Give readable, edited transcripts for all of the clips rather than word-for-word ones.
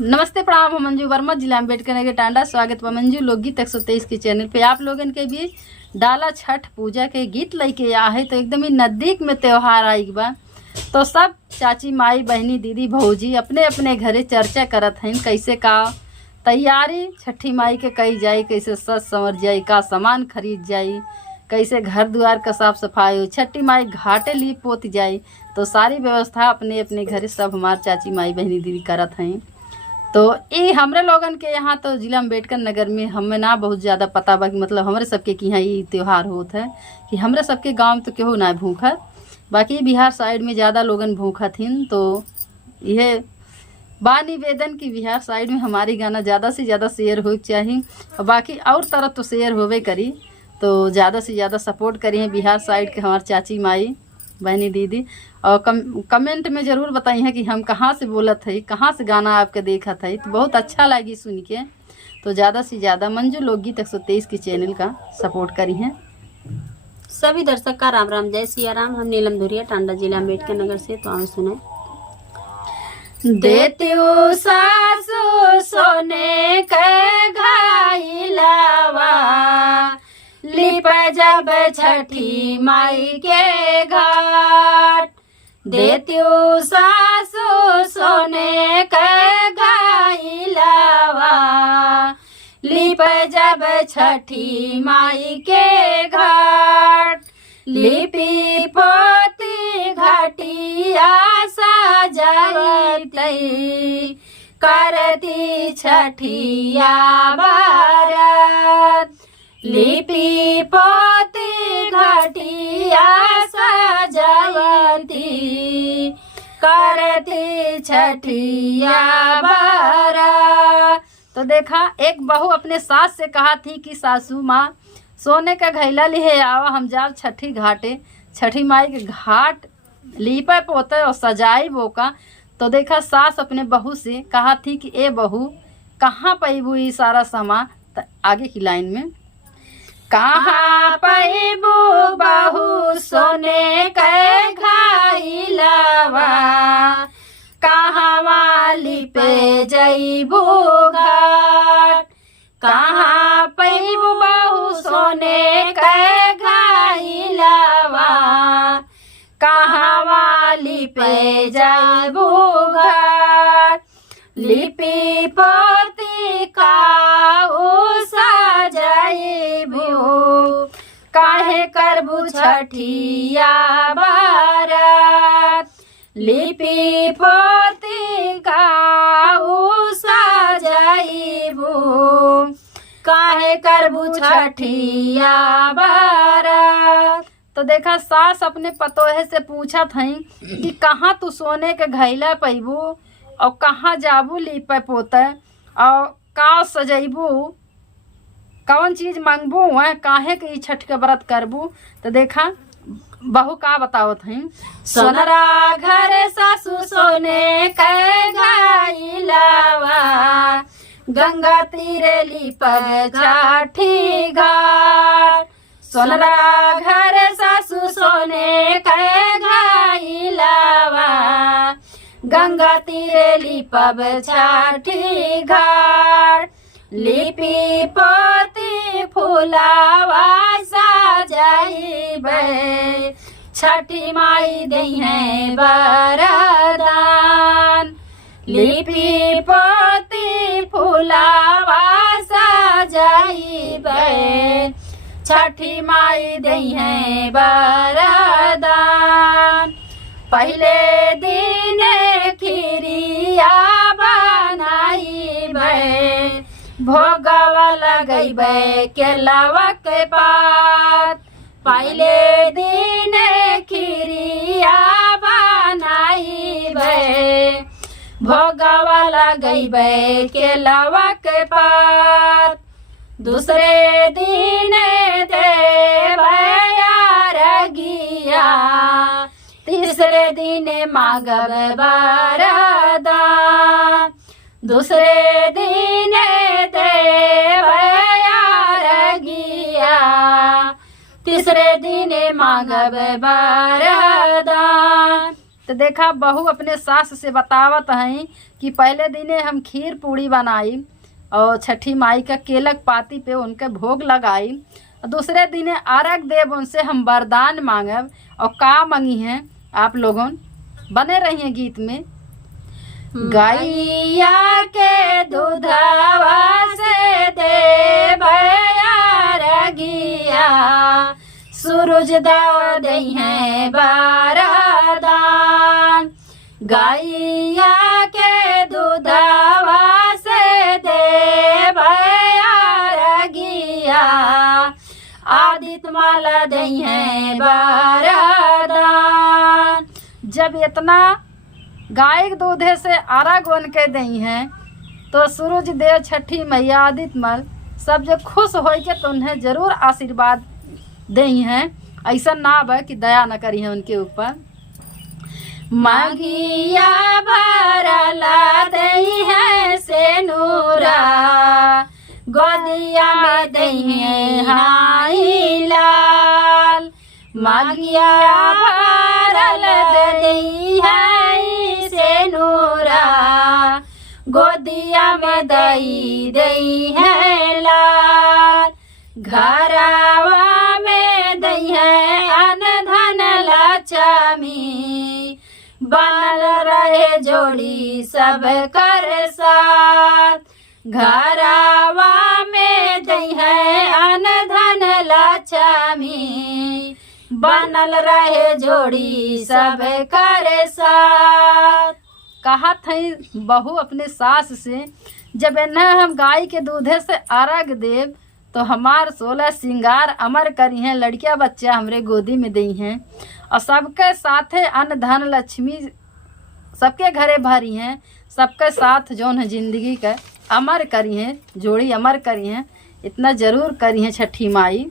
नमस्ते प्रणाम। हम मंजू वर्मा, जिला अम्बेडकर नगर टांडा। स्वागत बा मंजू लोकगीत 123 के चैनल पे। आप लोगन के भी डाला छठ पूजा के गीत लेके आ है। तो एकदम ही नजदीक में त्योहार आई बा, तो सब चाची माई बहनी दीदी भौजी अपने अपने घरे चर्चा करत हैं कैसे का तैयारी छठी माई के कई जाई, कैसे सज संवर जाई, का सामान खरीद जाई, कैसे घर द्वार का साफ सफाई हो, छठी माई घाटे ली पोत जाई। तो सारी व्यवस्था अपने अपने घरे सब हमार चाची माई बहनी दीदी करत हैं। तो ये हमरे लोगन के यहाँ तो जिला अम्बेडकर नगर में हमें ना बहुत ज़्यादा पता बा कि मतलब हमरे सबके कि यहाँ ये त्यौहार होत है कि हमरे सबके गांव में तो केहू ना भूखत, बाकी बिहार साइड में ज़्यादा लोगन भूखत हिन। तो यह बा निवेदन कि बिहार साइड में हमारी गाना ज़्यादा से ज़्यादा शेयर हो चाहिए, और बाकी और तरफ तो शेयर होवे करी। तो ज़्यादा से ज़्यादा सपोर्ट करिए बिहार साइड के हमारे चाची माई बहनी दीदी। और कमेंट में ज़रूर बताई है कि हम कहाँ से बोलत है, कहाँ से गाना आपके देखत है, तो बहुत अच्छा लगी सुन के। तो ज़्यादा से ज़्यादा मंजू लोकगीत 123 के चैनल का सपोर्ट करी हैं। सभी दर्शक का राम राम, जय सिया राम। हम नीलम धुरिया, टांडा जिला अम्बेडकर नगर से। तो आए सुने। देती सासू सोने के घाइलावा, लिप जब छठी माई के घाट। देती सासू सोने के घाइलावा, लिप जब छठी माई के घाट। लिपि पोती घाटिया सजावती, करती छठिया बारात। लिपि पोती घाटिया सजावती, करती छठिया बारात। तो देखा, एक बहू अपने सास से कहा थी कि सासू माँ सोने का घैला लिहे आवा, हम जाब छठी घाटे, छठी माई के घाट लीपे पोते और सजाई बोका। तो देखा, सास अपने बहू से कहा थी कि ए बहू कहाँ पैबू ये सारा सामान। तो आगे की लाइन में, कहाँ पैबू बहू सोने के घाइलावा, कहाँ वाली पे जईबू घाट। कहाँ पैबू बहू सोने के घाइलावा, कहाँ वाली पे जईबू घाट। लिपि पोती काऊ सजाईबू, काहे करबू छठिया बारात। लिपि पोती काऊ सजाईबू, काहे करबू छठिया बारात। तो देखा, सास अपने पतोहे से पूछा थी कि कहाँ तू सोने के घैला पैबू, और कहाँ जाबू लीपे पोते, और का सजैबू, कौन चीज मांगबू है, काहे के छठ के व्रत करबू। तो देखा, बहू का बतावत हैं। सोनरा घर सासू सोने के घाइलावा, गंगा तीरे लिपब छठी घाट। सोनरा घर सासू सोने के घाइलावा, गंगा तीरे लिपब छठी घाट। लिपि पोती फुलावा सजाइबे, छठी माई दई है वरदान। लिपि पोती फुलावा सजाइबे, छठी माई दई है वरदान। पहले दिन खीरिया बनाइबे, भोगवा लगैबे केलवा के पात। पहले दिन खीरिया बनाइबे, भोगवा लगैबे केलवा के पात। दूसरे दिन देबै अरगिया, तीसरे दिन मांगब वरदान। दूसरे दिन देबै अरगिया, तीसरे दिन मांगब वरदान। तो देखा बहू अपने सास से बतावत हैं कि पहले दिने हम खीर पूड़ी बनाई और छठी माई का केलक पाती पे उनके भोग लगाई, और दूसरे दिने अर्घ देव उनसे हम वरदान मांगब। और का मांगी हैं आप लोगों, बने रहिए गीत में। गैया के दूधवा से देव अर्घिया, सूरज देव दई है वरदान। गैया के दूधवा से देव अर्घिया, आदित्य माला दई है वरदान। जब इतना गाय के दूधे से अर्घ बन के दई हैं तो सूरज देव, छठी मैया, आदित्य मल सब जो खुश हो के तो उन्हें जरूर आशीर्वाद दई हैं। ऐसा ना बा कि दया न करी है उनके ऊपर। मांगिया भरला दई है से नूरा, गोदिया में दई है हाई लाल। मांगिया भरल दई है से नूरा, गोदिया में दई है लाल। घरवा में दई है अन धन लक्ष्मी, बनल रहे जोड़ी सब कर साथ। घरवा में दई है अन धन लक्ष्मी, बनल रहे जोड़ी सब कर साथ। कहा थी बहू अपने सास से, जब इन्हें हम गाय के दूधे से अर्घ देव तो हमार 16 श्रृंगार अमर करी हैं, लड़किया बच्चा हमरे गोदी में दी हैं, और सबके साथे अन्न धन लक्ष्मी सबके घरे भरी हैं। सबके साथ जौन है जिंदगी का अमर करी हैं, जोड़ी अमर करी हैं। इतना जरूर करी हैं छठी माई।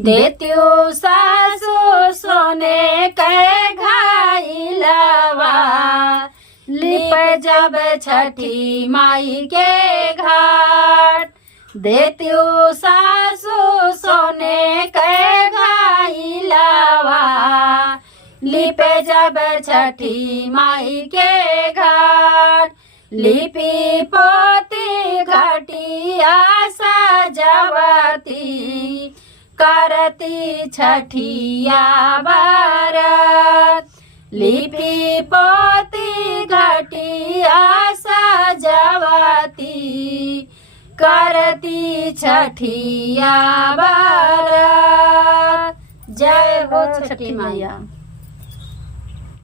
देत्यो सासु सोने के घाइलवा, लिप जब छठी माई के घाट। देत्यो सासु सोने के घाइलवा, लिप जब छठी माई के घाट। लिपि पोती घटिया सजवती, करती छठिया बरत। लिपि पोती घटिया सजवती, करती छठिया बरत। जय हो छठी मैया।